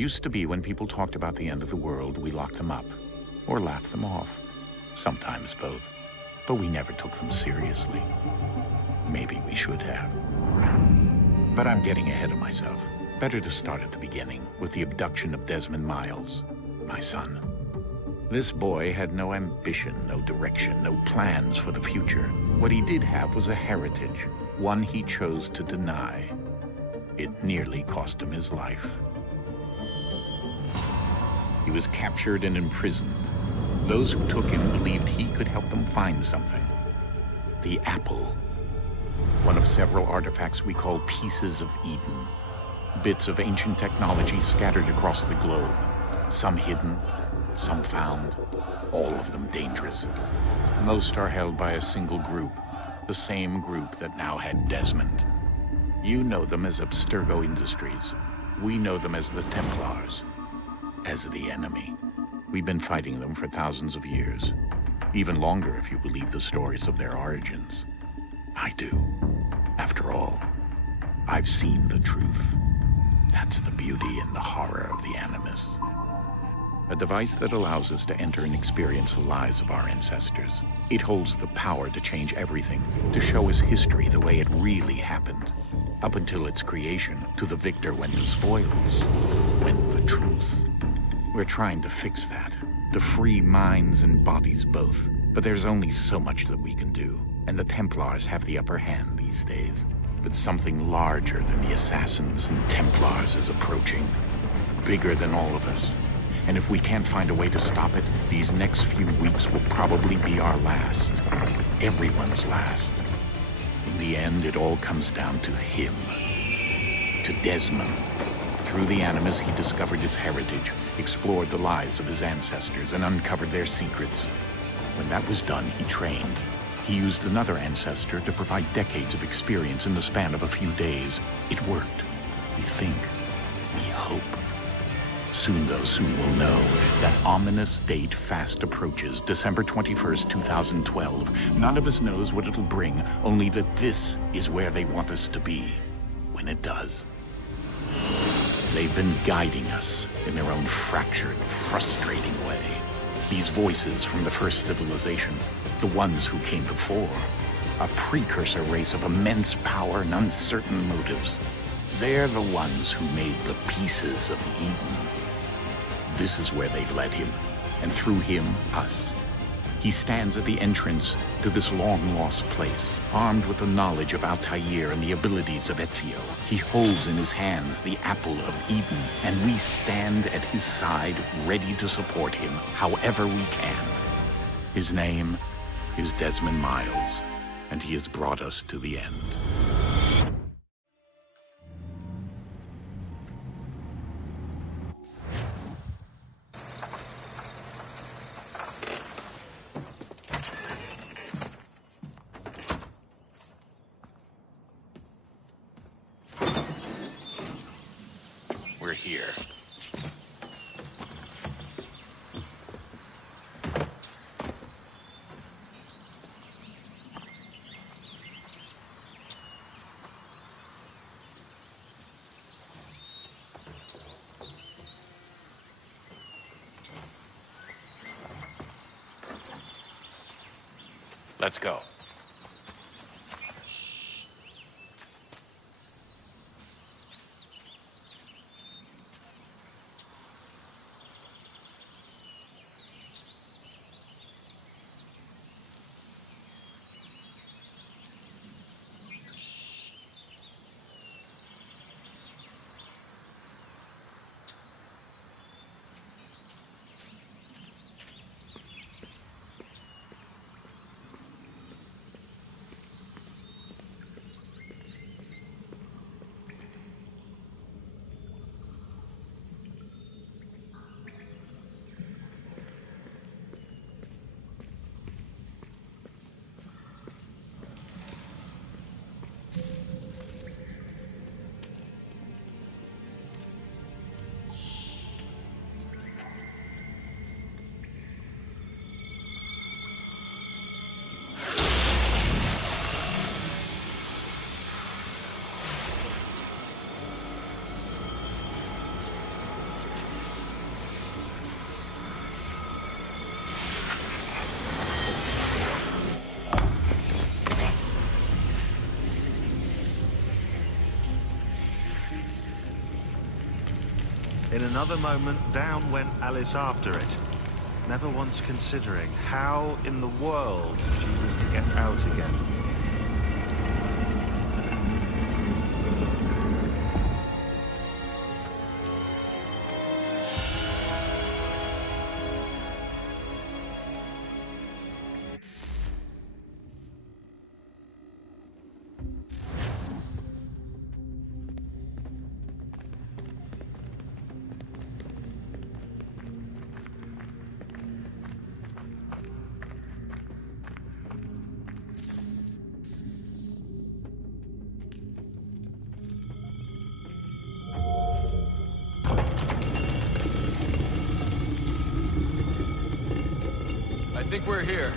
Used to be when people talked about the end of the world, we locked them up or laughed them off. Sometimes both. But we never took them seriously. Maybe we should have. But I'm getting ahead of myself. Better to start at the beginning, with the abduction of Desmond Miles, my son. This boy had no ambition, no direction, no plans for the future. What he did have was a heritage, one he chose to deny. It nearly cost him his life. He was captured and imprisoned. Those who took him believed he could help them find something. The apple. One of several artifacts we call Pieces of Eden. Bits of ancient technology scattered across the globe. Some hidden, some found, all of them dangerous. Most are held by a single group, the same group that now had Desmond. You know them as Abstergo Industries. We know them as the Templars, as the enemy. We've been fighting them for thousands of years, even longer if you believe the stories of their origins. I do. After all, I've seen the truth. That's the beauty and the horror of the Animus. A device that allows us to enter and experience the lives of our ancestors. It holds the power to change everything, to show us history the way it really happened. Up until its creation, to the victor went the spoils, went the truth. We're trying to fix that, to free minds and bodies both. But there's only so much that we can do, and the Templars have the upper hand these days. But something larger than the Assassins and Templars is approaching, bigger than all of us. And if we can't find a way to stop it, these next few weeks will probably be our last. Everyone's last. In the end, it all comes down to him. To Desmond. Through the Animus, he discovered his heritage, explored the lives of his ancestors, and uncovered their secrets. When that was done, he trained. He used another ancestor to provide decades of experience in the span of a few days. It worked. We think. We hope. Soon, though, soon we'll know. That ominous date fast approaches, December 21st, 2012. None of us knows what it'll bring, only that this is where they want us to be, when it does. They've been guiding us in their own fractured, frustrating way. These voices from the first civilization, the ones who came before, a precursor race of immense power and uncertain motives. They're the ones who made the Pieces of Eden. This is where they've led him, and through him, us. He stands at the entrance to this long-lost place, armed with the knowledge of Altair and the abilities of Ezio. He holds in his hands the Apple of Eden, and we stand at his side, ready to support him however we can. His name is Desmond Miles, and he has brought us to the end. We're here. Let's go. In another moment, down went Alice after it, never once considering how in the world she was to get out again. I think we're here.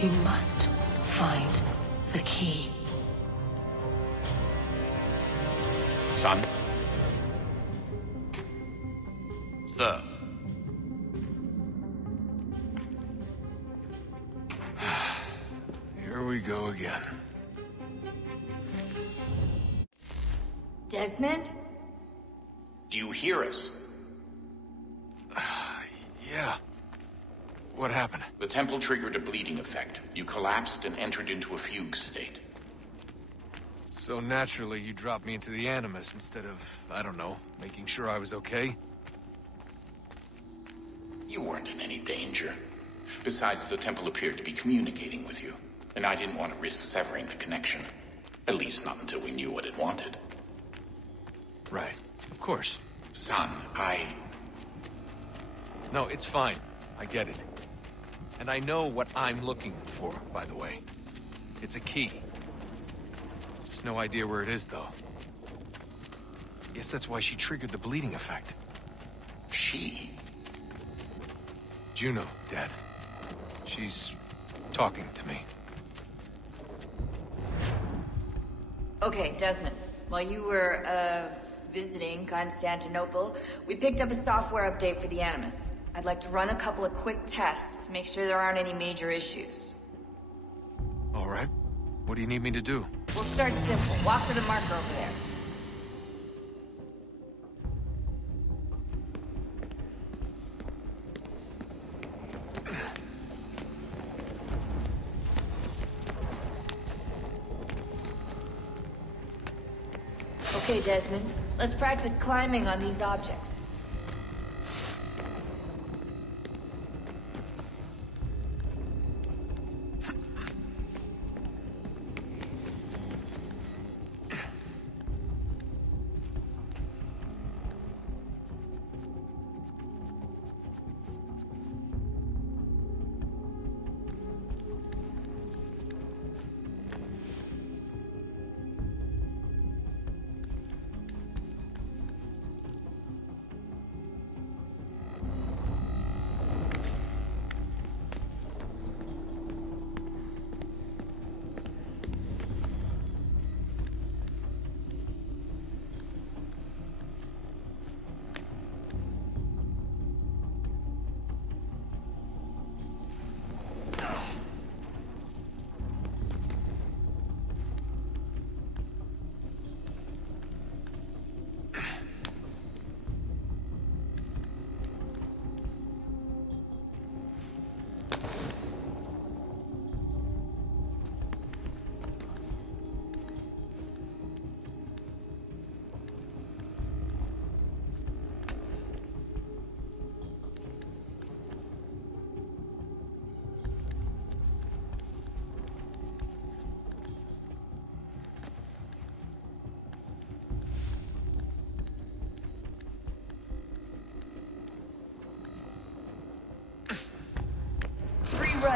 You must find the key. Son? Sir. Here we go again. Desmond? Do you hear us? Yeah. What happened? The temple triggered a bleeding effect. You collapsed and entered into a fugue state. So naturally, you dropped me into the Animus instead of, I don't know, making sure I was okay? You weren't in any danger. Besides, the temple appeared to be communicating with you, and I didn't want to risk severing the connection. At least not until we knew what it wanted. Right. Of course. Son, No, it's fine. I get it. And I know what I'm looking for, by the way. It's a key. Just no idea where it is, though. Guess that's why she triggered the bleeding effect. She? Juno, Dad. She's talking to me. Okay, Desmond. While you were, visiting Constantinople, we picked up a software update for the Animus. I'd like to run a couple of quick tests, make sure there aren't any major issues. All right. What do you need me to do? We'll start simple. Walk to the marker over there. Okay, Desmond. Let's practice climbing on these objects.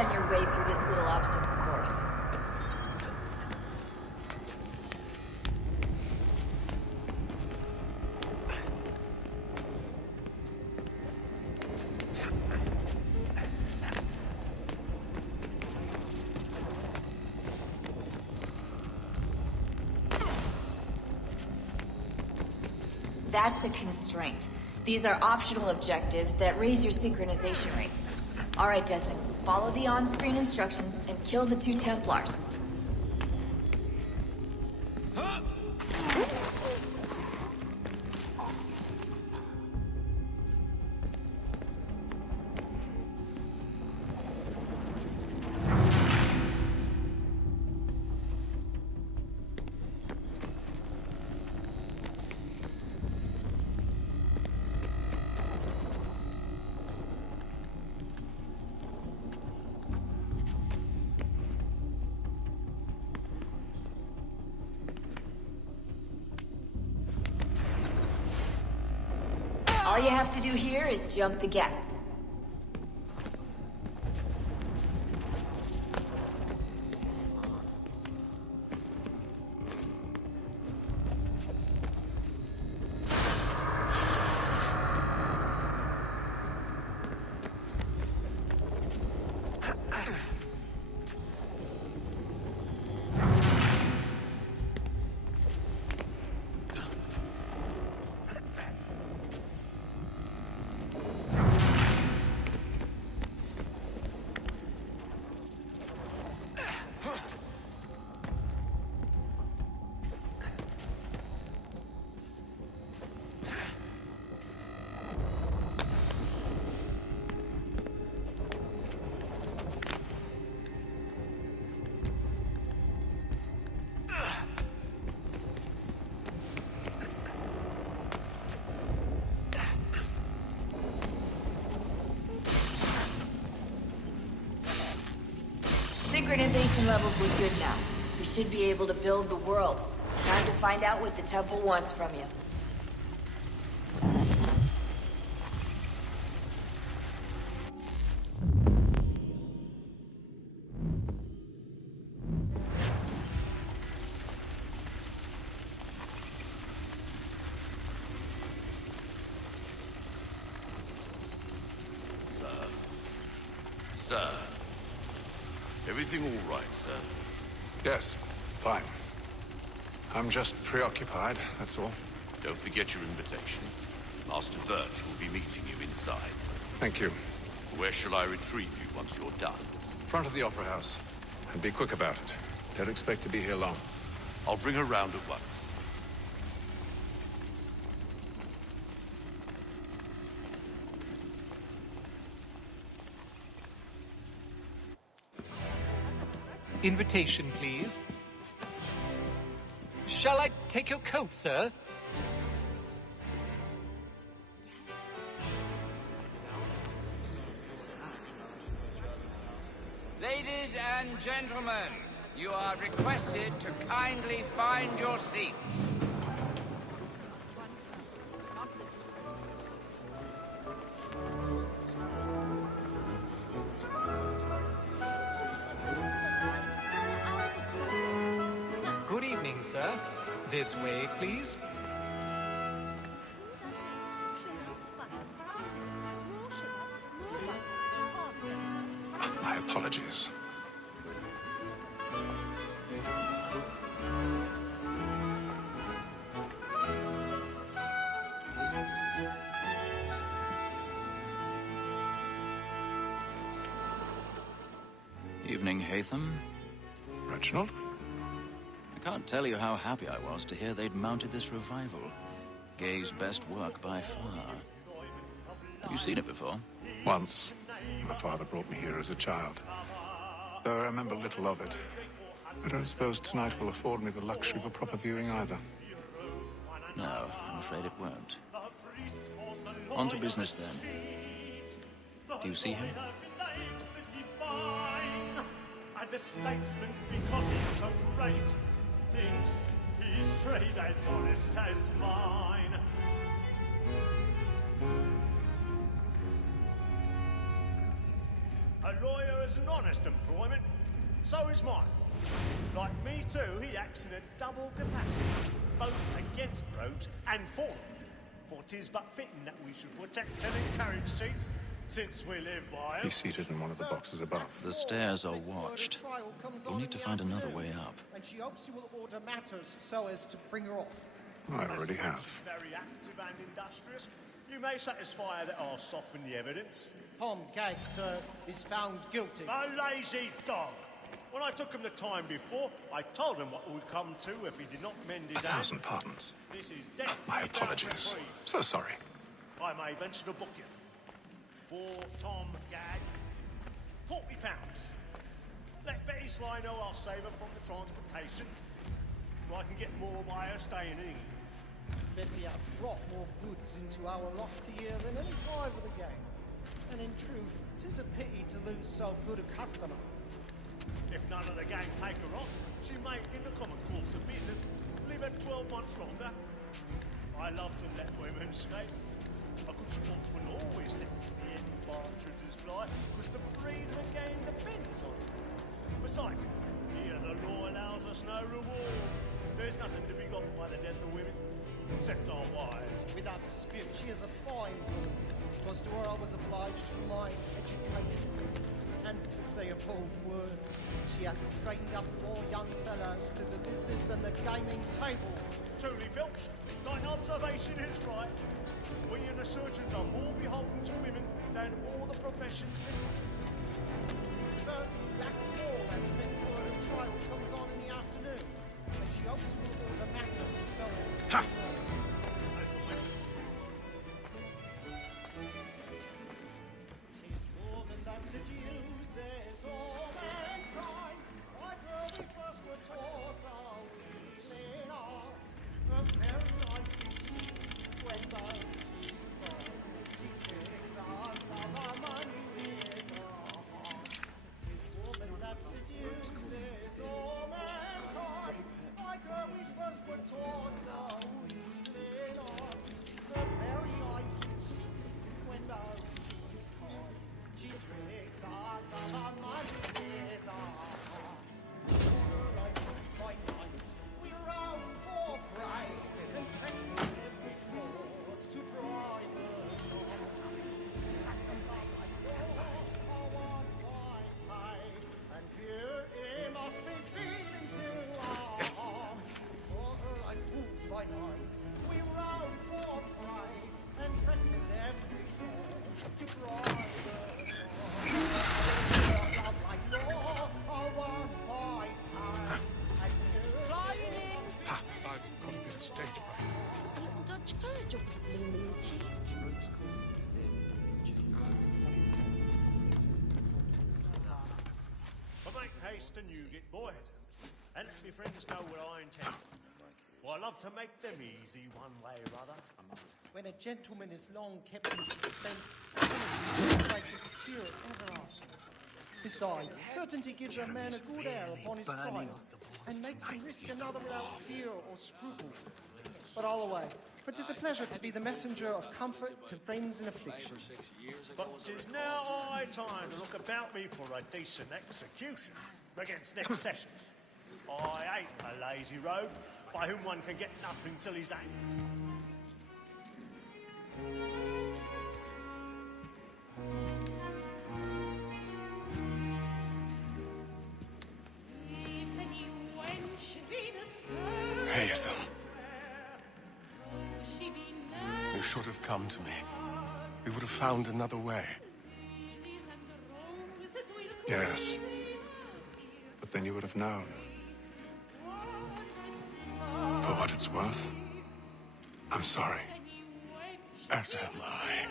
find your way through this little obstacle course. That's a constraint. These are optional objectives that raise your synchronization rate. All right, Desmond, follow the on-screen instructions and kill the 2 Templars. All you have to do here is jump the gap. Synchronization levels look good now. We should be able to build the world. Time to find out what the temple wants from you. Sir. Everything all right, sir? Yes, fine. I'm just preoccupied, that's all. Don't forget your invitation. Master Birch will be meeting you inside. Thank you. Where shall I retrieve you once you're done? Front of the Opera House. And be quick about it. Don't expect to be here long. I'll bring her round at once. Invitation, please. Shall I take your coat, sir? Ladies and gentlemen, you are requested to kindly find your seats. Good evening, sir. This way, please. My apologies. Evening, Haytham. Reginald? I can't tell you how happy I was to hear they'd mounted this revival. Gay's best work by far. Have you seen it before? Once. My father brought me here as a child. Though I remember little of it. I don't suppose tonight will afford me the luxury of a proper viewing either. No, I'm afraid it won't. On to business, then. Do you see him? And the statesman, because he's so great, thinks his trade as honest as mine. A lawyer is an honest employment. So is mine. Like me too, he acts in a double capacity, both against rogues and for them. For 'tis but fitting that we should protect and encourage cheats, since we live by 'em. He's seated in one of the boxes above. The stairs are watched. You'll need to find another way up. And she hopes you will order matters so as to bring her off. I already have. Very active and industrious. You may satisfy her that I'll soften the evidence. Tom Gag, sir, is found guilty. A lazy dog! When I took him the time before, I told him what would come to if he did not mend his hand. 1,000 pardons. This is death. My without apologies. reprieve. So sorry. I may venture to book you. For Tom Gag, £40. Let Betty Sly know I'll save her from the transportation. Or I can get more by her staying in England. Betty has brought more goods into our loft here than any driver of the gang. And in truth, 'tis a pity to lose so good a customer. If none of the gang take her off, she may, in the common course of business, leave her 12 months longer. I love to let women escape. A good sportsman always lets the end partridges fly, because the breed of the game depends on it. Besides, here the law allows us no reward. There's nothing to be got by the death of women, except our wives. Without dispute, she is a fine woman. 'Twas to her I was obliged for my education. And to say a bold word, she hath trained up more young fellows to the business than the gaming table. Truly, Filch, thine observation is right. We and the surgeons are more beholden to women than all the professions listed. Sir, Black Wall has sent word a trial comes on in the afternoon, and she hopes you will order matters so as to... Ha! And you get, boy. And let me friends know what I intend. Well, I love to make them easy one way or other. When a gentleman is long kept in suspense, the spirit ever after. Besides, certainty gives a man a good air upon his trial, and makes him risk another without fear or scruple. But all away, for 'tis a pleasure to be the messenger of comfort to friends in affliction. But 'tis now high time to look about me for a decent execution against next session. I ain't a lazy rogue by whom one can get nothing till he's hanged. Haytham. You should have come to me. We would have found another way. Yes. But then you would have known. For what it's worth, I'm sorry. As am I.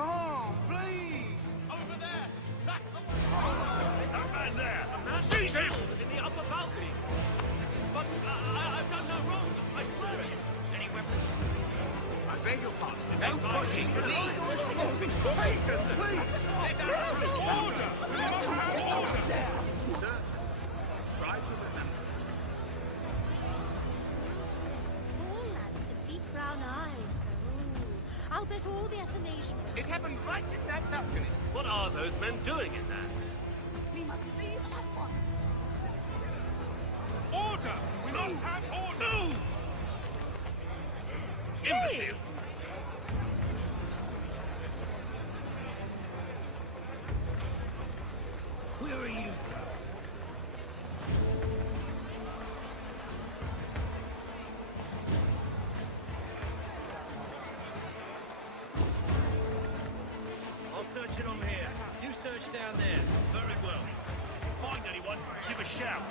calm, please! Over there! There's that man there! A man seize him! In the upper balcony! But I've done no wrong. I searched him. Any weapons? I beg your pardon. No pushing, please! Please! Let us order! We must have order! Sir, try to remember. Tall lad with the deep brown eyes. Ooh, I'll bet all the Athanasian... It happened right in that balcony. What are those men doing in there? We must leave at once. Order! We must have order! Move! Imbecile! Where are you? I'll search it on here. You search down there. Very well. Find anyone, give a shout.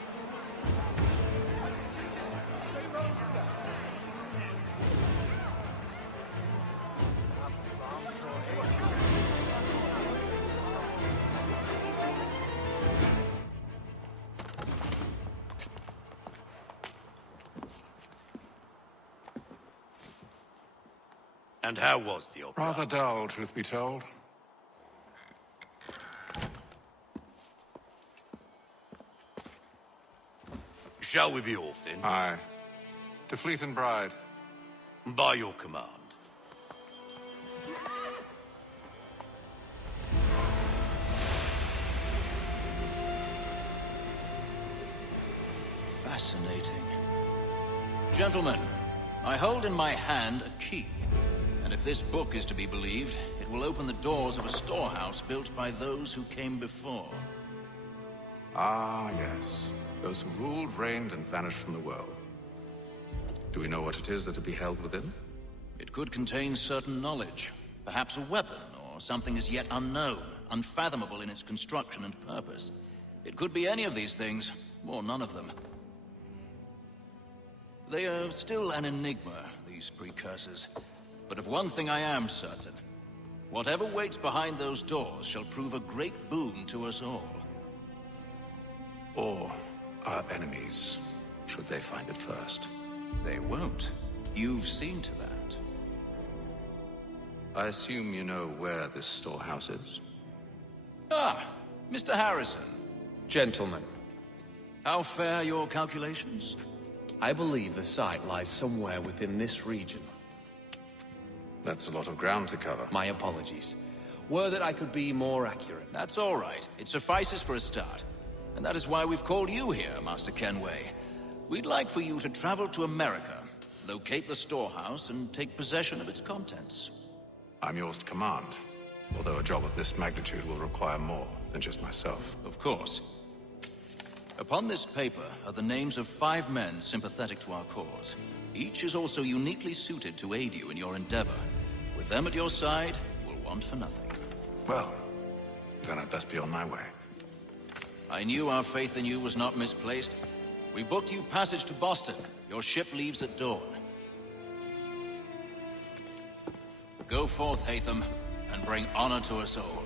And how was the opera? Rather dull, truth be told. Shall we be off then? Aye. To Fleet and Bride. By your command. Fascinating. Gentlemen, I hold in my hand a key. And if this book is to be believed, it will open the doors of a storehouse built by those who came before. Ah, yes. Those who ruled, reigned, and vanished from the world. Do we know what it is that to be held within? It could contain certain knowledge. Perhaps a weapon, or something as yet unknown, unfathomable in its construction and purpose. It could be any of these things, or none of them. They are still an enigma, these precursors. But of one thing I am certain. Whatever waits behind those doors shall prove a great boon to us all. Or our enemies, should they find it first. They won't. You've seen to that. I assume you know where this storehouse is? Ah, Mr. Harrison. Gentlemen, How fare your calculations? I believe the site lies somewhere within this region. That's a lot of ground to cover. My apologies. Were that I could be more accurate. That's all right. It suffices for a start. And that is why we've called you here, Master Kenway. We'd like for you to travel to America, locate the storehouse, and take possession of its contents. I'm yours to command, although a job of this magnitude will require more than just myself. Of course. Upon this paper are the names of 5 men sympathetic to our cause. Each is also uniquely suited to aid you in your endeavor. With them at your side, you will want for nothing. Well, then I'd best be on my way. I knew our faith in you was not misplaced. We booked you passage to Boston. Your ship leaves at dawn. Go forth, Hatham, and bring honor to us all.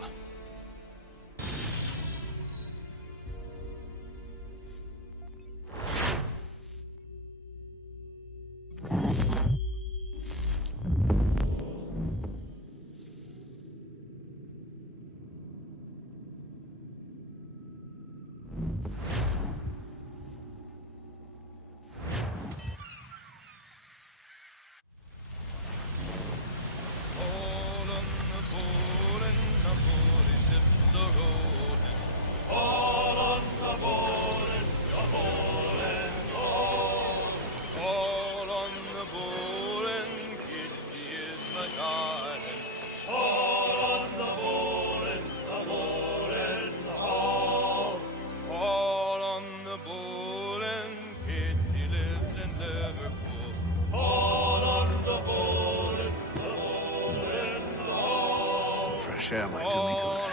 Share might do me good.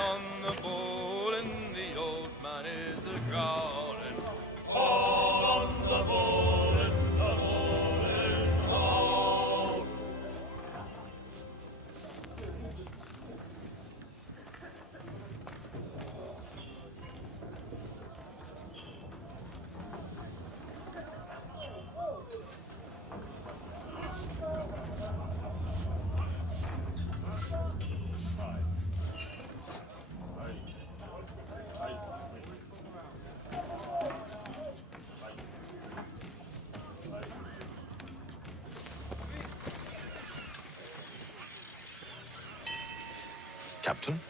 Captain?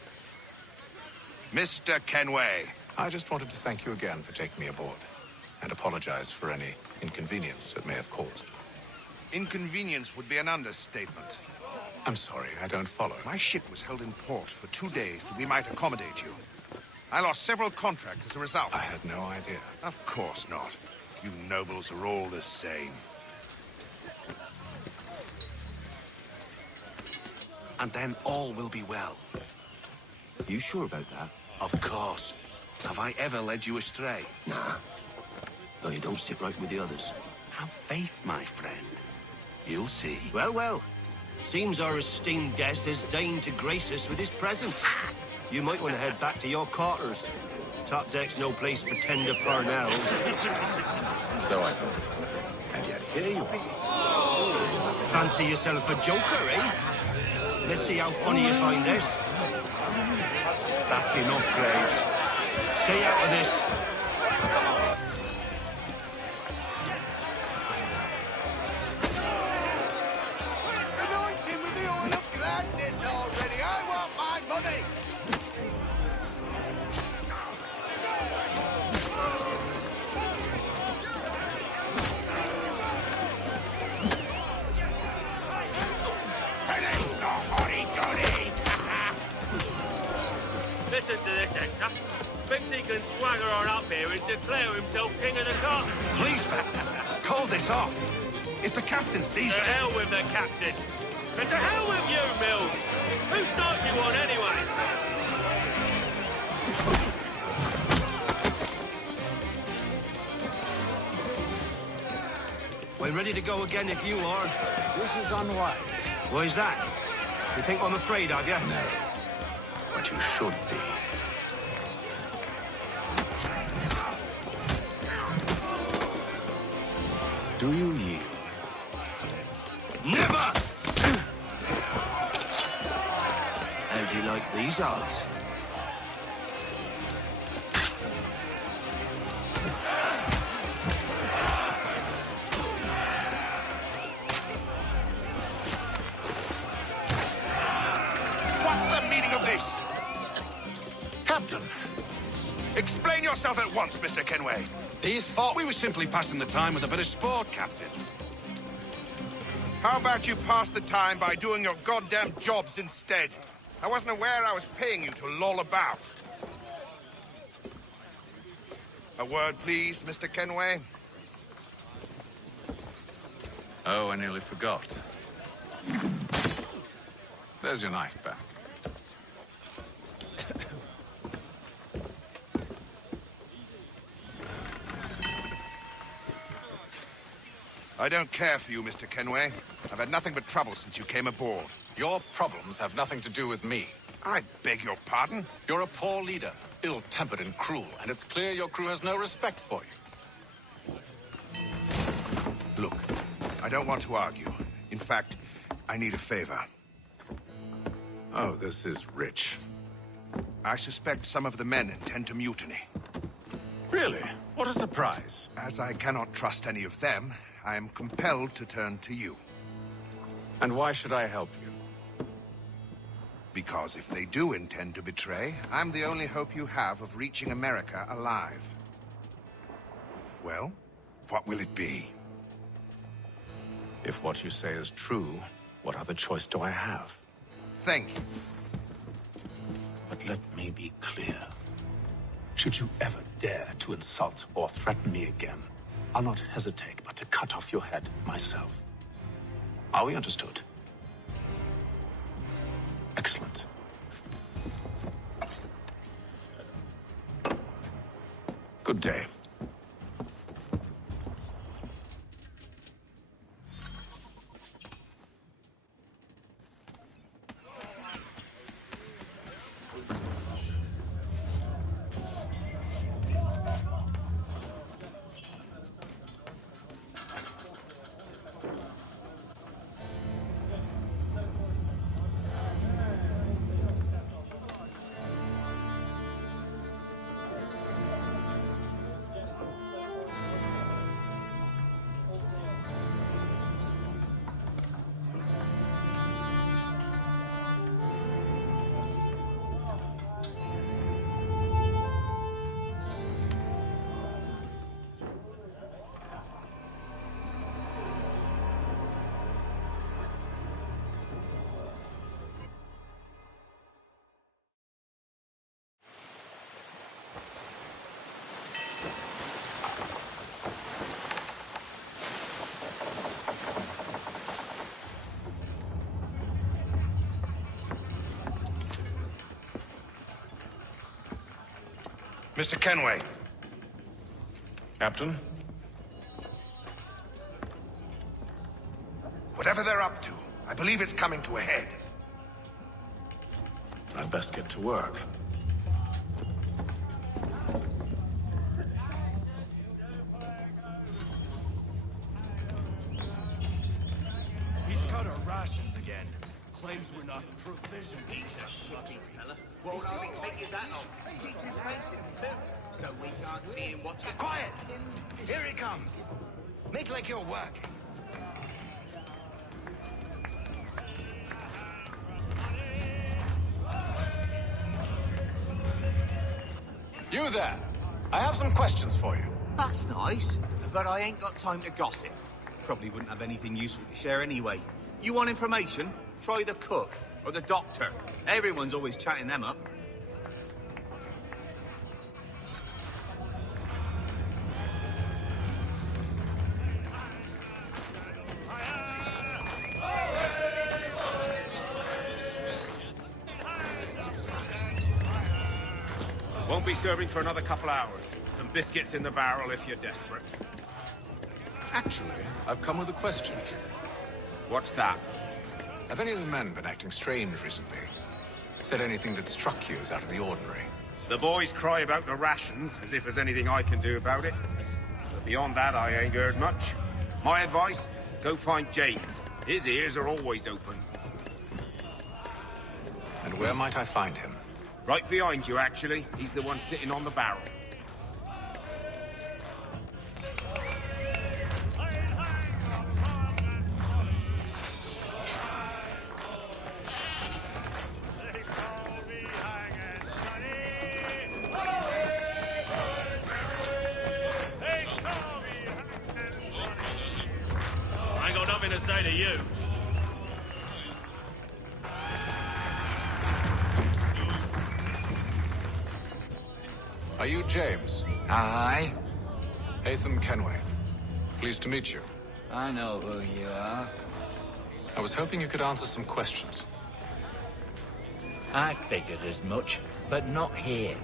Mr. Kenway. I just wanted to thank you again for taking me aboard, and apologize for any inconvenience it may have caused. Inconvenience would be an understatement. I'm sorry, I don't follow. My ship was held in port for 2 days that we might accommodate you. I lost several contracts as a result. I had no idea. Of course not. You nobles are all the same. And then all will be well. You sure about that? Of course. Have I ever led you astray? Nah. No, you don't stick right with the others. Have faith, my friend. You'll see. Well, well. Seems our esteemed guest has deigned to grace us with his presence. You might want to head back to your quarters. Top deck's no place for tender parnells. So I thought. And yet here you are. Fancy yourself a joker, eh? Let's see how funny you find this. That's enough, Graves. Stay out of this. Anoint him with the oil of gladness already. I want my money. Listen to this, Hector. Thinks he can swagger on up here and declare himself king of the castle. Please, Vector, call this off. If the captain sees To us... hell with the captain. And to hell with you, Mills. Whose side do you want anyway? We're ready to go again if you are. This is unwise. Why's that? You think I'm afraid of you? No. But you should be. Do you yield? Never! How do you like these odds? What's the meaning of this? Captain! Explain yourself at once, Mr. Kenway. These thought we were simply passing the time with a bit of sport, Captain. How about you pass the time by doing your goddamn jobs instead? I wasn't aware I was paying you to loll about. A word, please, Mr. Kenway. Oh, I nearly forgot. There's your knife back. I don't care for you, Mr. Kenway. I've had nothing but trouble since you came aboard. Your problems have nothing to do with me. I beg your pardon? You're a poor leader, ill-tempered and cruel, and it's clear your crew has no respect for you. Look, I don't want to argue. In fact, I need a favor. Oh, this is rich. I suspect some of the men intend to mutiny. Really? What a surprise. As I cannot trust any of them, I am compelled to turn to you. And why should I help you? Because if they do intend to betray, I'm the only hope you have of reaching America alive. Well, what will it be? If what you say is true, what other choice do I have? Thank you. But let me be clear. Should you ever dare to insult or threaten me again, I'll not hesitate but to cut off your head myself. Are we understood? Excellent. Good day. Mr. Kenway. Captain? Whatever they're up to, I believe it's coming to a head. I'd best get to work. He's cut our rations again. Claims we're not provisioned. Won't hardly take his hat off. He keeps his face in him too, so we can't see him watching. Quiet! Here he comes. Make like you're working. You there! I have some questions for you. That's nice, but I ain't got time to gossip. Probably wouldn't have anything useful to share anyway. You want information? Try the cook or the doctor. Everyone's always chatting them up. Won't be serving for another couple hours. Some biscuits in the barrel if you're desperate. Actually, I've come with a question. What's that? Have any of the men been acting strange recently? Said anything that struck you as out of the ordinary? The boys cry about the rations, as if there's anything I can do about it. But beyond that, I ain't heard much. My advice, go find James. His ears are always open. And where might I find him? Right behind you, actually. He's the one sitting on the barrel. I ain't got nothing to say to you. Are you James? Aye. Haytham Kenway. Pleased to meet you. I know who you are. I was hoping you could answer some questions. I figured as much, but not here.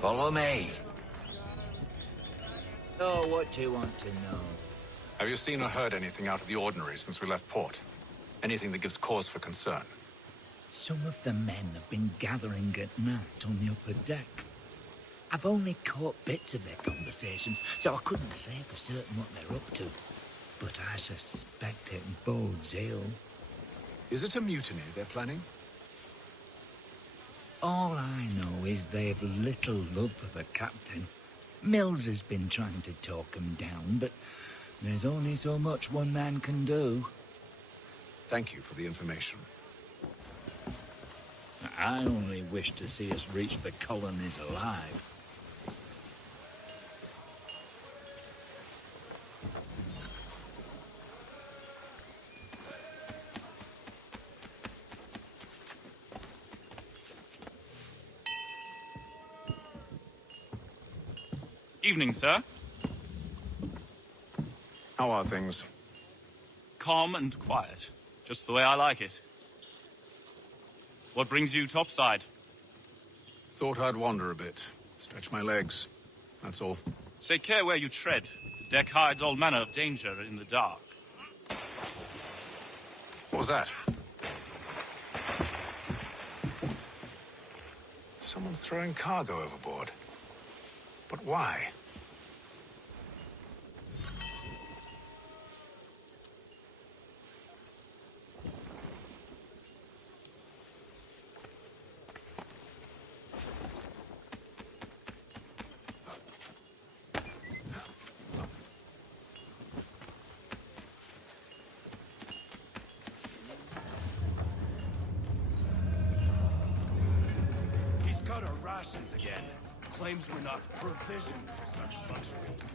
Follow me. So, what do you want to know? Have you seen or heard anything out of the ordinary since we left port? Anything that gives cause for concern? Some of the men have been gathering at night on the upper deck. I've only caught bits of their conversations, so I couldn't say for certain what they're up to. But I suspect it bodes ill. Is it a mutiny they're planning? All I know is they've little love for the captain. Mills has been trying to talk him down, but there's only so much one man can do. Thank you for the information. I only wish to see us reach the colonies alive. Evening, sir. How are things? Calm and quiet. Just the way I like it. What brings you topside? Thought I'd wander a bit. Stretch my legs. That's all. Take care where you tread. The deck hides all manner of danger in the dark. What was that? Someone's throwing cargo overboard. But why? He's cut our rations again. Claims we're not provisioned for such luxuries.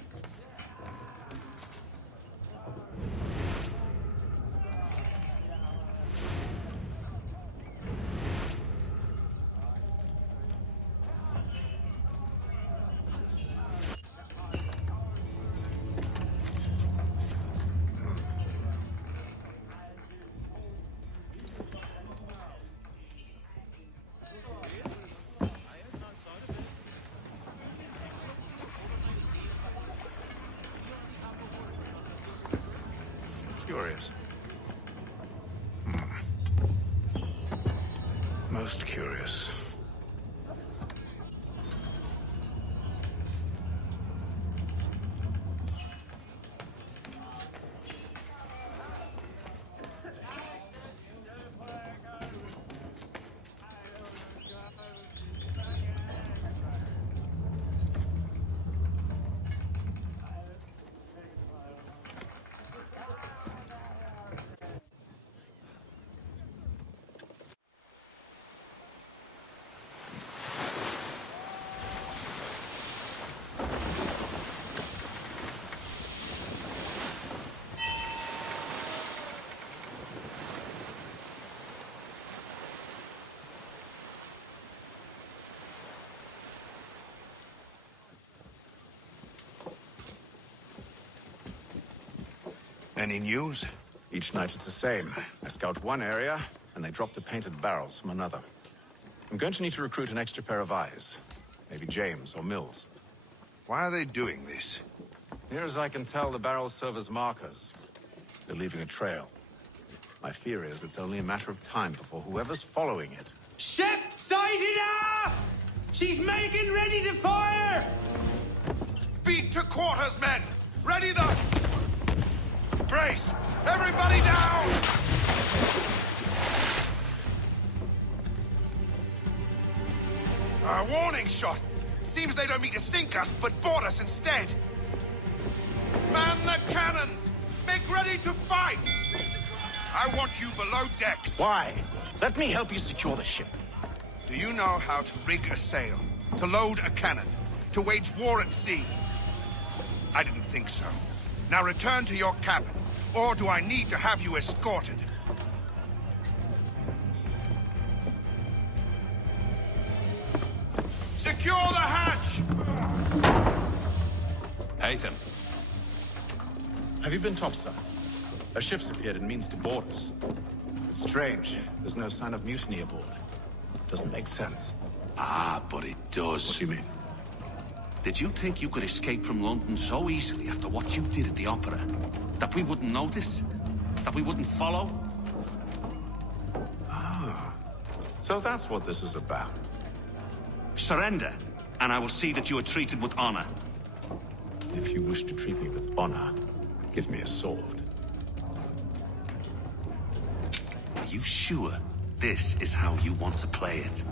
Most curious. Any news? Each night it's the same. I scout one area, and they drop the painted barrels from another. I'm going to need to recruit an extra pair of eyes. Maybe James or Mills. Why are they doing this? Near as I can tell, the barrels serve as markers. They're leaving a trail. My fear is it's only a matter of time before whoever's following it... Ship sighted aft! She's making ready to fire! Beat to quarters, men! Ready the... Brace! Everybody down! Our warning shot! Seems they don't mean to sink us, but board us instead! Man the cannons! Make ready to fight! I want you below decks. Why? Let me help you secure the ship. Do you know how to rig a sail? To load a cannon? To wage war at sea? I didn't think so. Now return to your cabin, or do I need to have you escorted? Secure the hatch! Haytham. Have you been topside? A ship's appeared and means to board us. It's strange. There's no sign of mutiny aboard. Doesn't make sense. Ah, but it does. What do you mean? Did you think you could escape from London so easily after what you did at the Opera? That we wouldn't notice? That we wouldn't follow? Ah. So that's what this is about. Surrender, and I will see that you are treated with honor. If you wish to treat me with honor, give me a sword. Are you sure this is how you want to play it?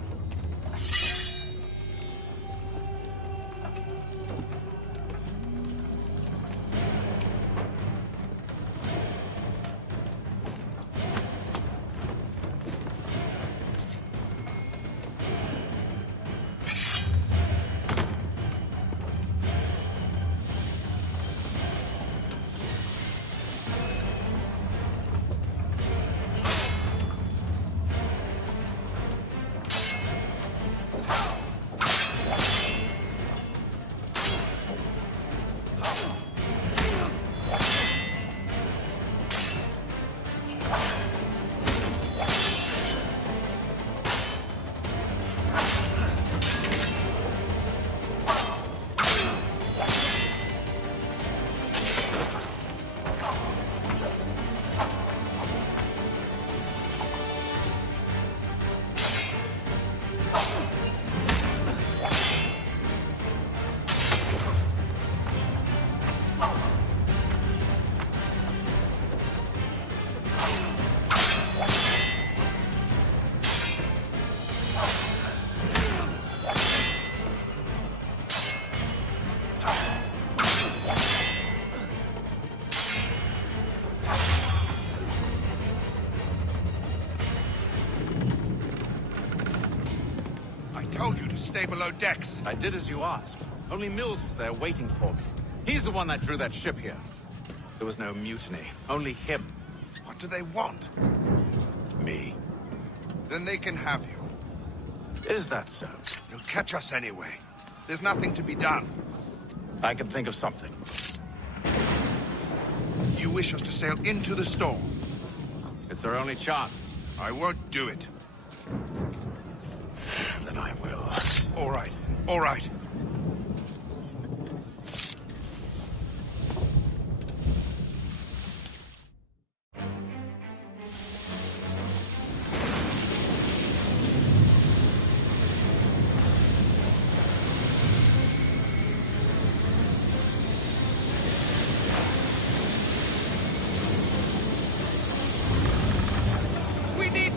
Stay below decks. I did as you asked. Only Mills was there waiting for me. He's the one that drew that ship here. There was no mutiny. Only him. What do they want? Me. Then they can have you. Is that so? They'll catch us anyway. There's nothing to be done. I can think of something. You wish us to sail into the storm? It's our only chance. I won't do it. Then I will. All right. All right.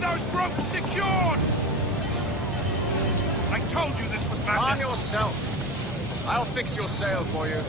those ropes secured! I told you this was madness! Calm yourself. I'll fix your sail for you.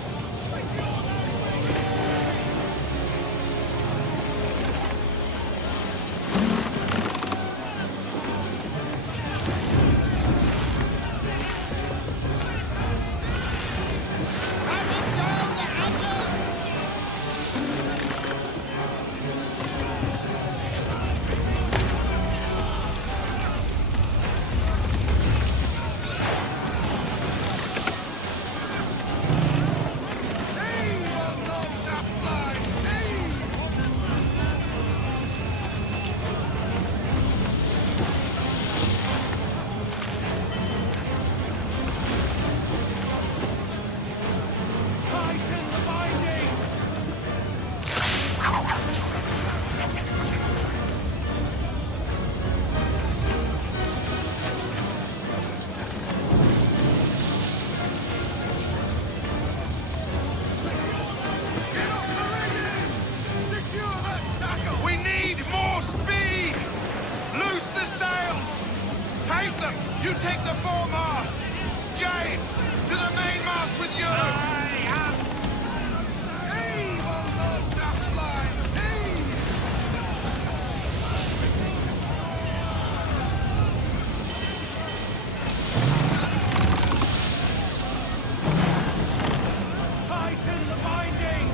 We need more speed! Loose the sails! Take them! You take the foremast! James, to the mainmast with you! Tighten the binding!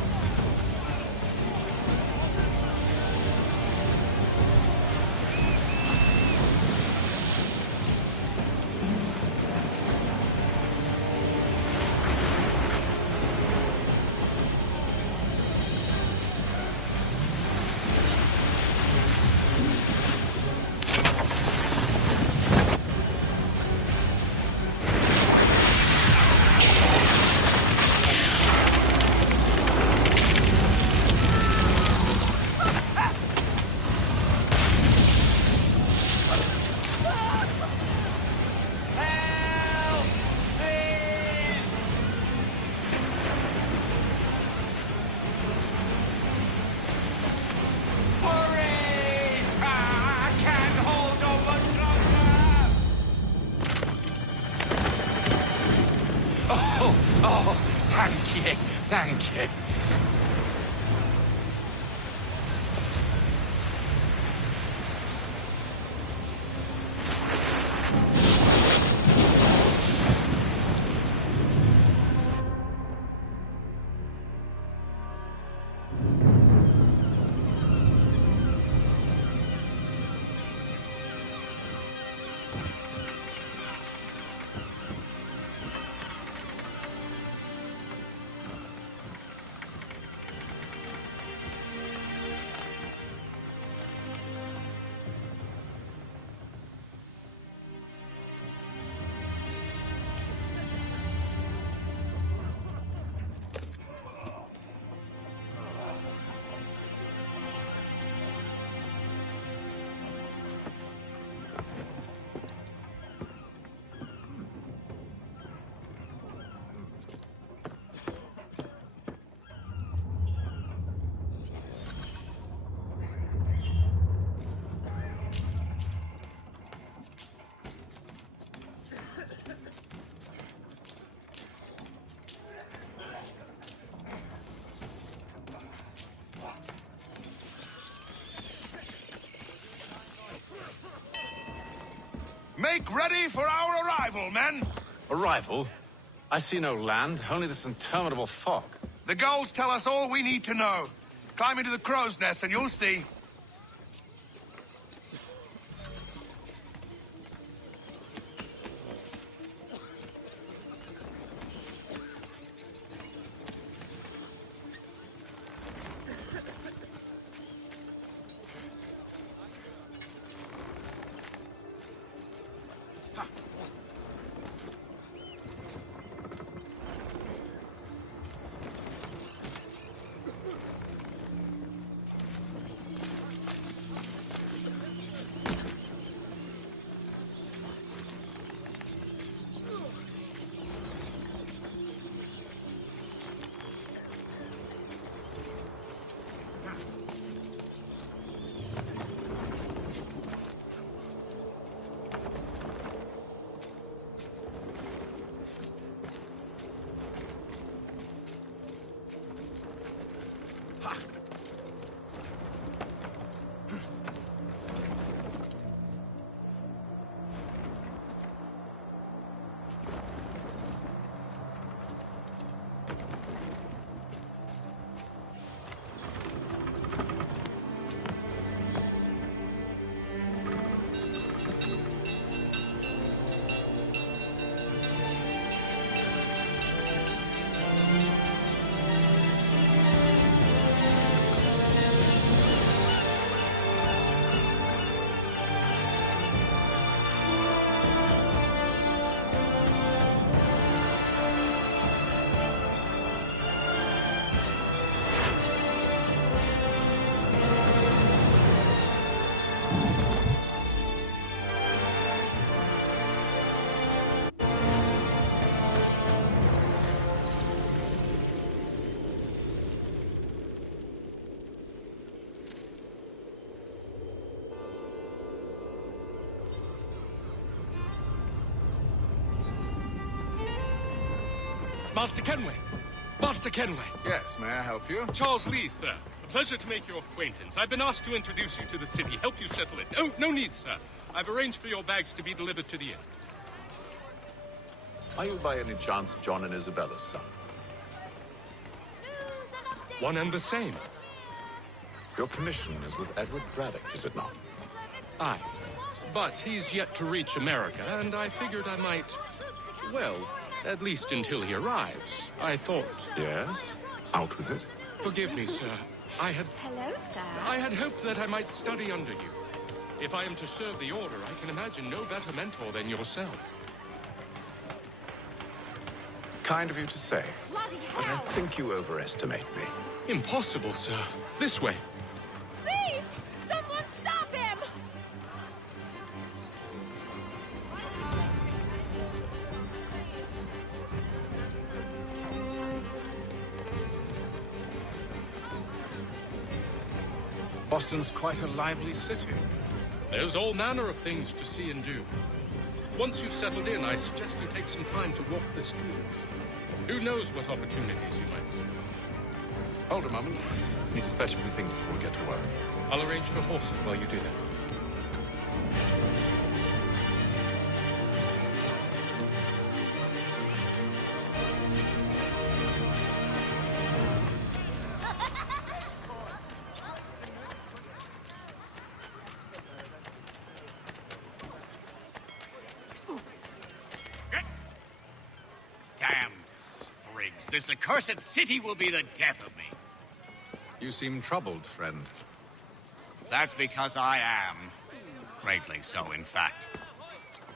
Oh, thank you, thank you. Make ready for our arrival, men! Arrival? I see no land, only this interminable fog. The gulls tell us all we need to know. Climb into the crow's nest and you'll see. Master Kenway! Master Kenway! Yes, may I help you? Charles Lee, sir. A pleasure to make your acquaintance. I've been asked to introduce you to the city, help you settle it. Oh, no need, sir. I've arranged for your bags to be delivered to the inn. Are you by any chance John and Isabella's son? One and the same. Your commission is with Edward Braddock, is it not? Aye. But he's yet to reach America, and I figured I might... Well, at least until he arrives, I thought. Yes? Out with it. Forgive me, sir. I had hoped that I might study under you. If I am to serve the Order, I can imagine no better mentor than yourself. Kind of you to say. But I think you overestimate me. Impossible, sir. This way. Thief! Someone stop him! Boston's quite a lively city. There's all manner of things to see and do. Once you've settled in, I suggest you take some time to walk the streets. Who knows what opportunities you might discover. Hold a moment. Need to fetch a few things before we get to work. I'll arrange for horses while you do that. Damned sprigs. This accursed city will be the death of me. You seem troubled, friend. That's because I am. Greatly so, in fact.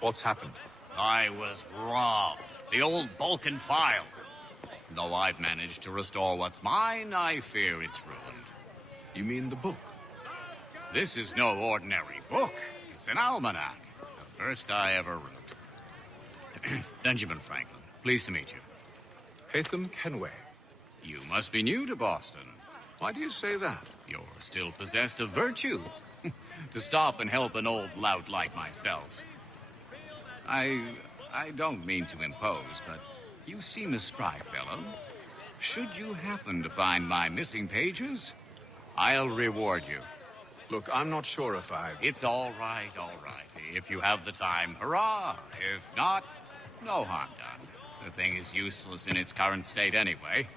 What's happened? I was robbed. The old Balkan file. Though I've managed to restore what's mine, I fear it's ruined. You mean the book? This is no ordinary book. It's an almanac. The first I ever wrote. Benjamin Franklin, pleased to meet you. Haytham Kenway. You must be new to Boston. Why do you say that? You're still possessed of virtue. To stop and help an old lout like myself. I don't mean to impose, but you seem a spry fellow. Should you happen to find my missing pages, I'll reward you. Look, I'm not sure if I... It's all right, all right. If you have the time, hurrah. If not, no harm done. The thing is useless in its current state anyway.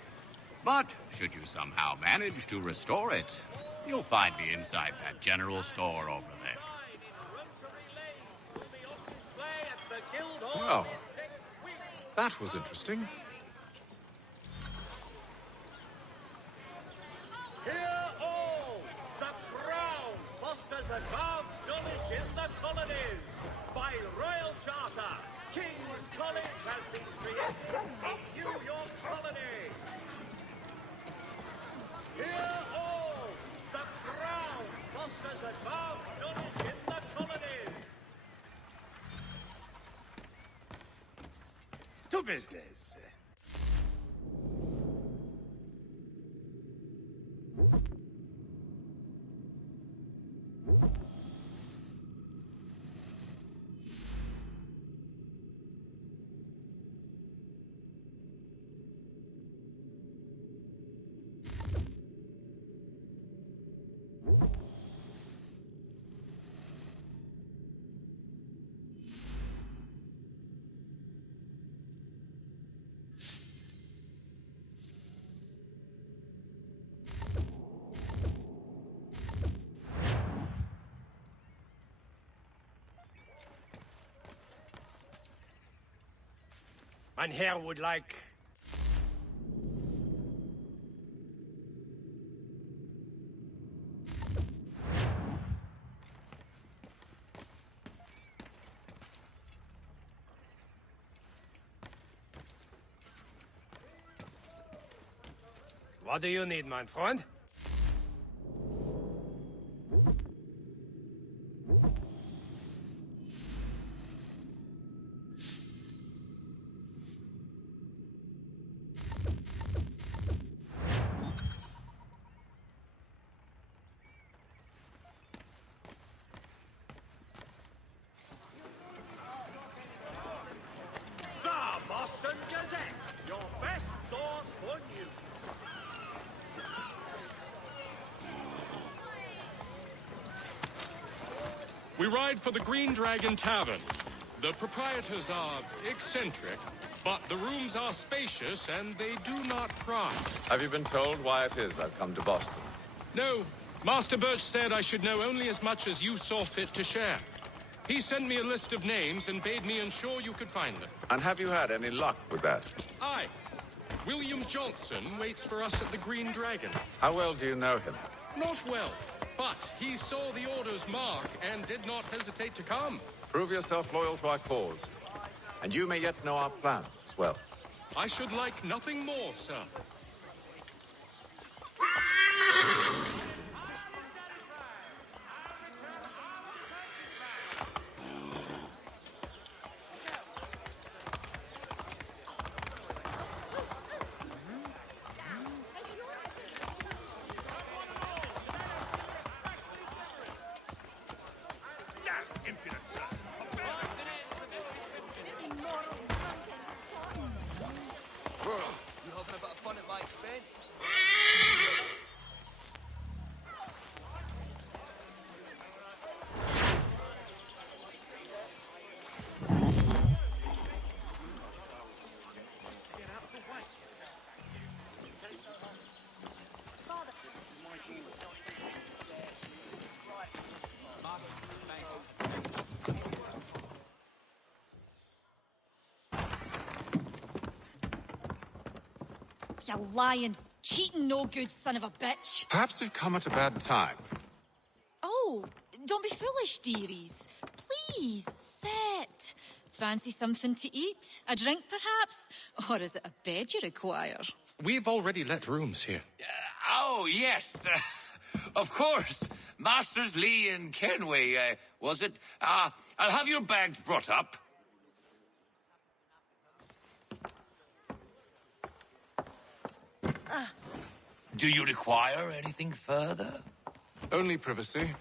But should you somehow manage to restore it, you'll find me inside that general store over there. Well, that was interesting. Hear all! The Crown fosters advanced knowledge in the colonies. By royal charter, King's College has been created in New York Colony. Hear all! The Crown fosters advanced knowledge in the colonies. To business. Mein Herr would like... What do you need, mein Freund? The Boston Gazette, your best We ride for the Green Dragon Tavern. The proprietors are eccentric, but the rooms are spacious and they do not pry. Have you been told why it is I've come to Boston? No. Master Birch said I should know only as much as you saw fit to share. He sent me a list of names and bade me ensure you could find them. And have you had any luck with that? Aye. William Johnson waits for us at the Green Dragon. How well do you know him? Not well, but he saw the Order's mark and did not hesitate to come. Prove yourself loyal to our cause. And you may yet know our plans as well. I should like nothing more, sir. You having a bit of fun at my expense? You lying, cheating, no good son of a bitch. Perhaps we've come at a bad time. Oh, don't be foolish, dearies. Please, sit. Fancy something to eat? A drink, perhaps? Or is it a bed you require? We've already let rooms here. Oh, yes. Of course. Masters Lee and Kenway, was it? I'll have your bags brought up. Do you require anything further? Only privacy.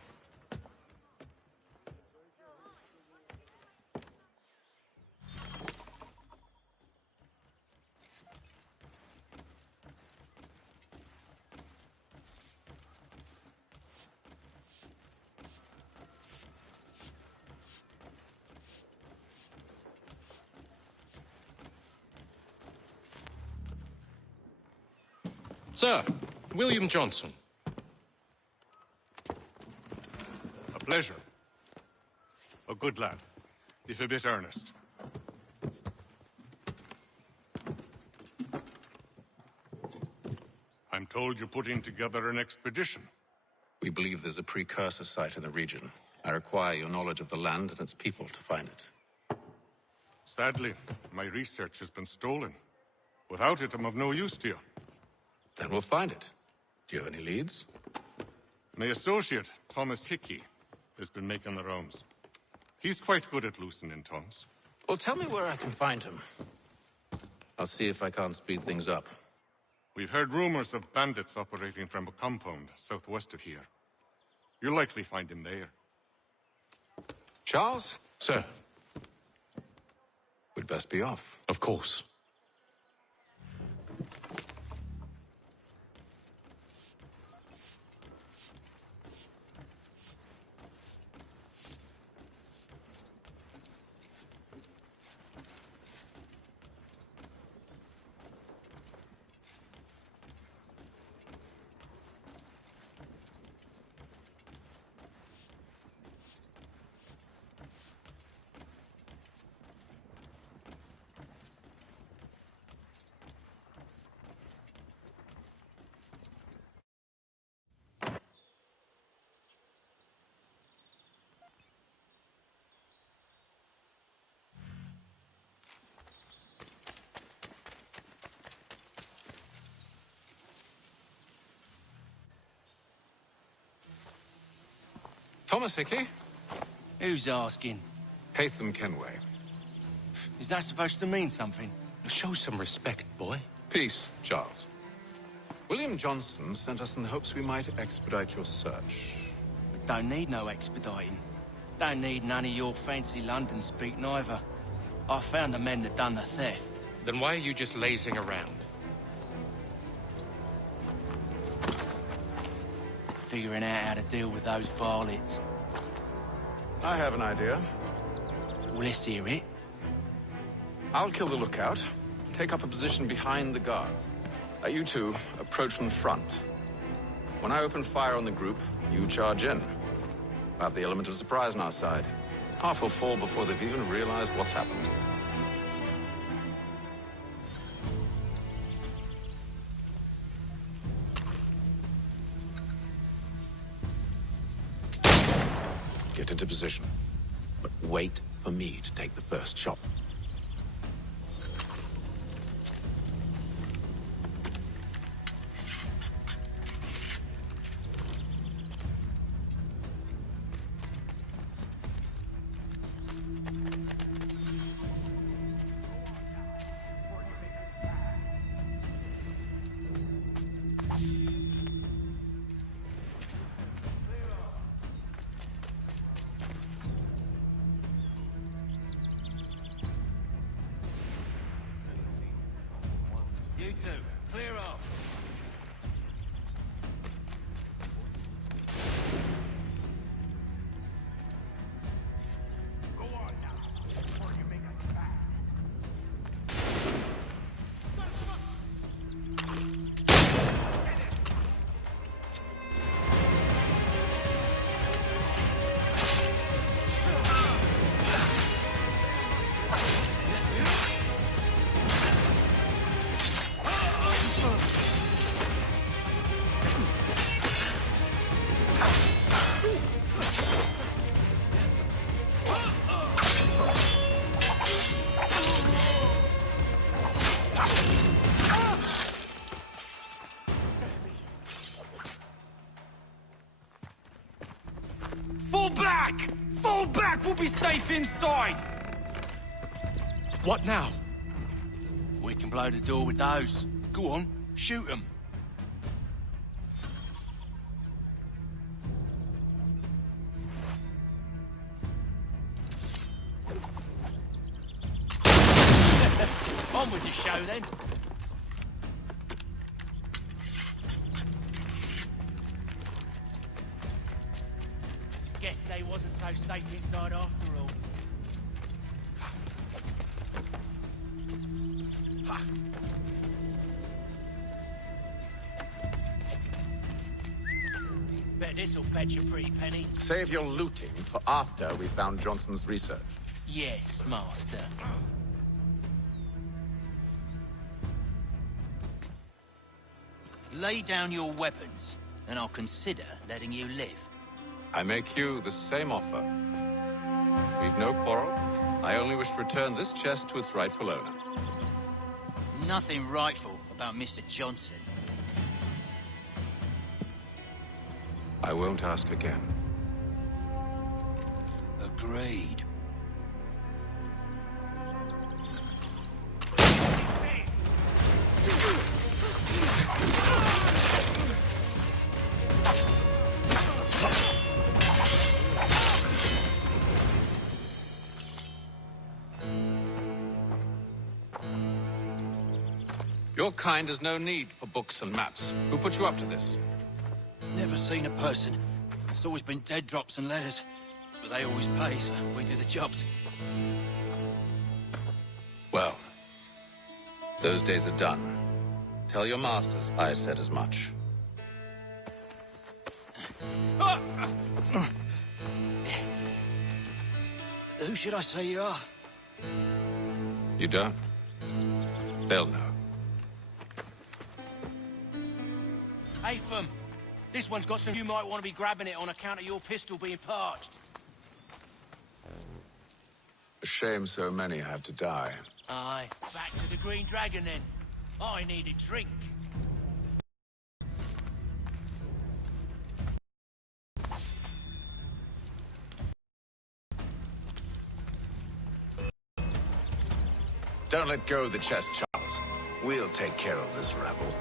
Sir, William Johnson. A pleasure. A good lad, if a bit earnest. I'm told you're putting together an expedition. We believe there's a precursor site in the region. I require your knowledge of the land and its people to find it. Sadly, my research has been stolen. Without it, I'm of no use to you. Then we'll find it. Do you have any leads? My associate, Thomas Hickey, has been making the rounds. He's quite good at loosening tongues. Well, tell me where I can find him. I'll see if I can't speed things up. We've heard rumors of bandits operating from a compound southwest of here. You'll likely find him there. Charles? Sir. We'd best be off. Of course. Thomas Hickey? Who's asking? Haytham Kenway. Is that supposed to mean something? Show some respect, boy. Peace, Charles. William Johnson sent us in the hopes we might expedite your search. We don't need no expediting. Don't need none of your fancy London speak neither. I found the men that done the theft. Then why are you just lazing around? Figuring out how to deal with those varlets. I have an idea. Well, let's hear it. I'll kill the lookout, take up a position behind the guards. You two approach from the front. When I open fire on the group, you charge in. We'll have the element of surprise on our side. Half will fall before they've even realized what's happened. Get into position, but wait for me to take the first shot. You two, clear off. Go on now, before you make us back. Fall back! Fall back! We'll be safe inside! What now? We can blow the door with those. Go on, shoot them. On with the show then. Guess they wasn't so safe inside after all. Ha. Bet this'll fetch a pretty penny. Save your looting for after we found Johnson's research. Yes, master. Lay down your weapons, and I'll consider letting you live. I make you the same offer. We've no quarrel. I only wish to return this chest to its rightful owner. Nothing rightful about Mr. Johnson. I won't ask again. Agreed. Your kind has no need for books and maps. Who put you up to this? Never seen a person. It's always been dead drops and letters. But they always pay, so we do the jobs. Well, those days are done. Tell your masters I said as much. Who should I say you are? You don't? They'll know. Atham, this one's got some you might want to be grabbing it on account of your pistol being parched. A shame so many had to die. Aye, back to the Green Dragon then. I need a drink. Don't let go of the chest, Charles. We'll take care of this rabble.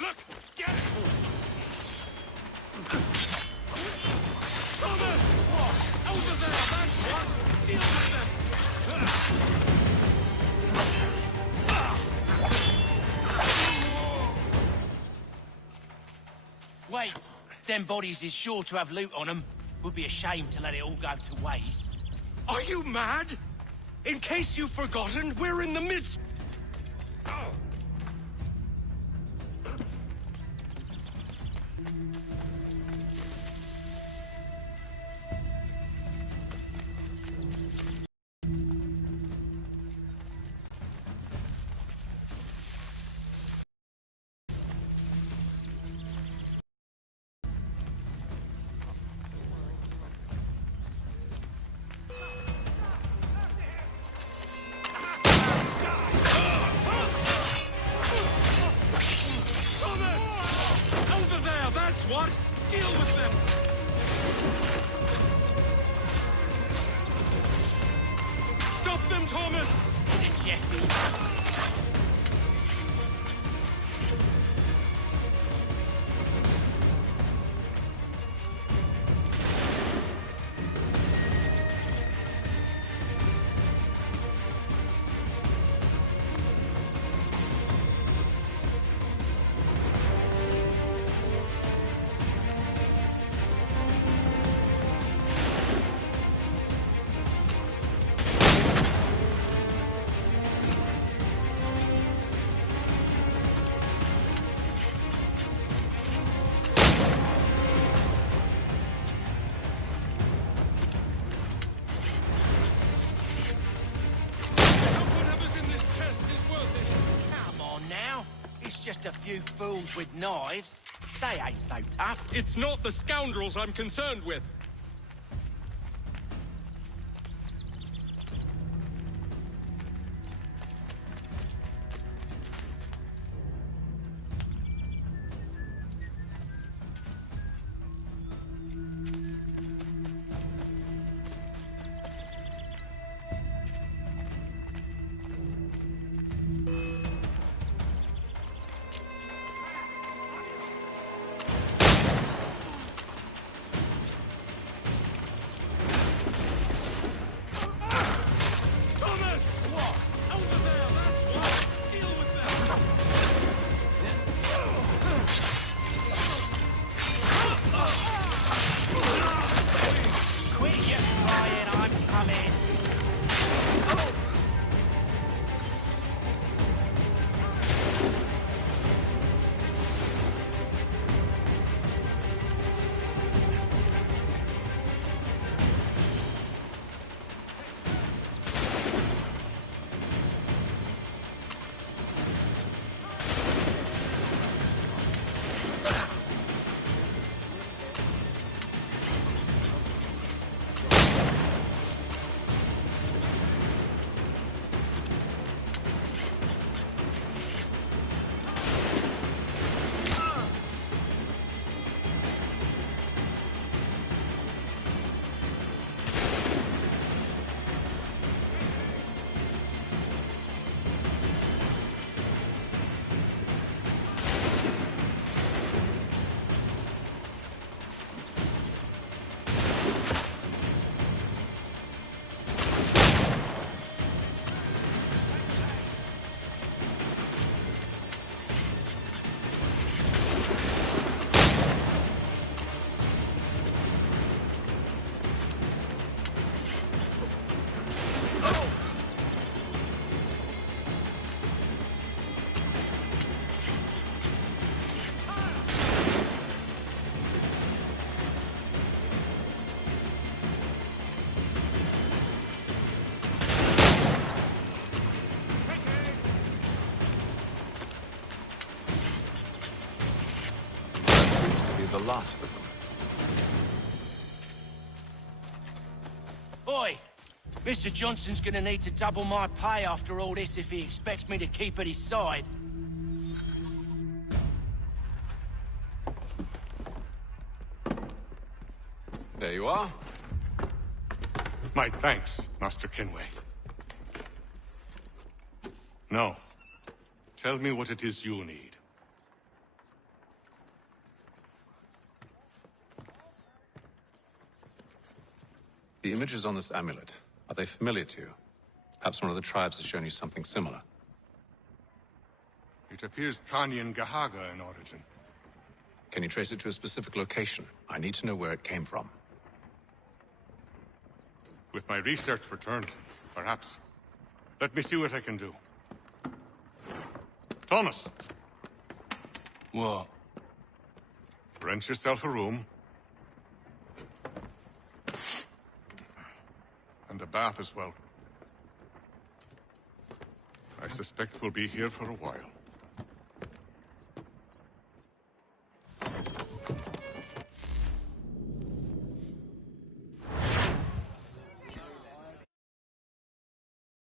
Look! Get it! Thomas! Over there! That's what! Deal with them! Wait, them them bodies is sure to have loot on them. Would be a shame to let it all go to waste. Are you mad? In case you've forgotten, we're in the midst... What? Deal with them! Stop them, Thomas! Get it, Jeffy. Just a few fools with knives. They ain't so tough. It's not the scoundrels I'm concerned with. The last of them. Oi! Mr. Johnson's gonna need to double my pay after all this if he expects me to keep at his side. There you are. My thanks, Master Kenway. Now, tell me what it is you need. The images on this amulet, are they familiar to you? Perhaps one of the tribes has shown you something similar. It appears Kanyan Gahaga in origin. Can you trace it to a specific location? I need to know where it came from. With my research returned, perhaps. Let me see what I can do. Thomas! What? Rent yourself a room. And a bath as well. I suspect we'll be here for a while.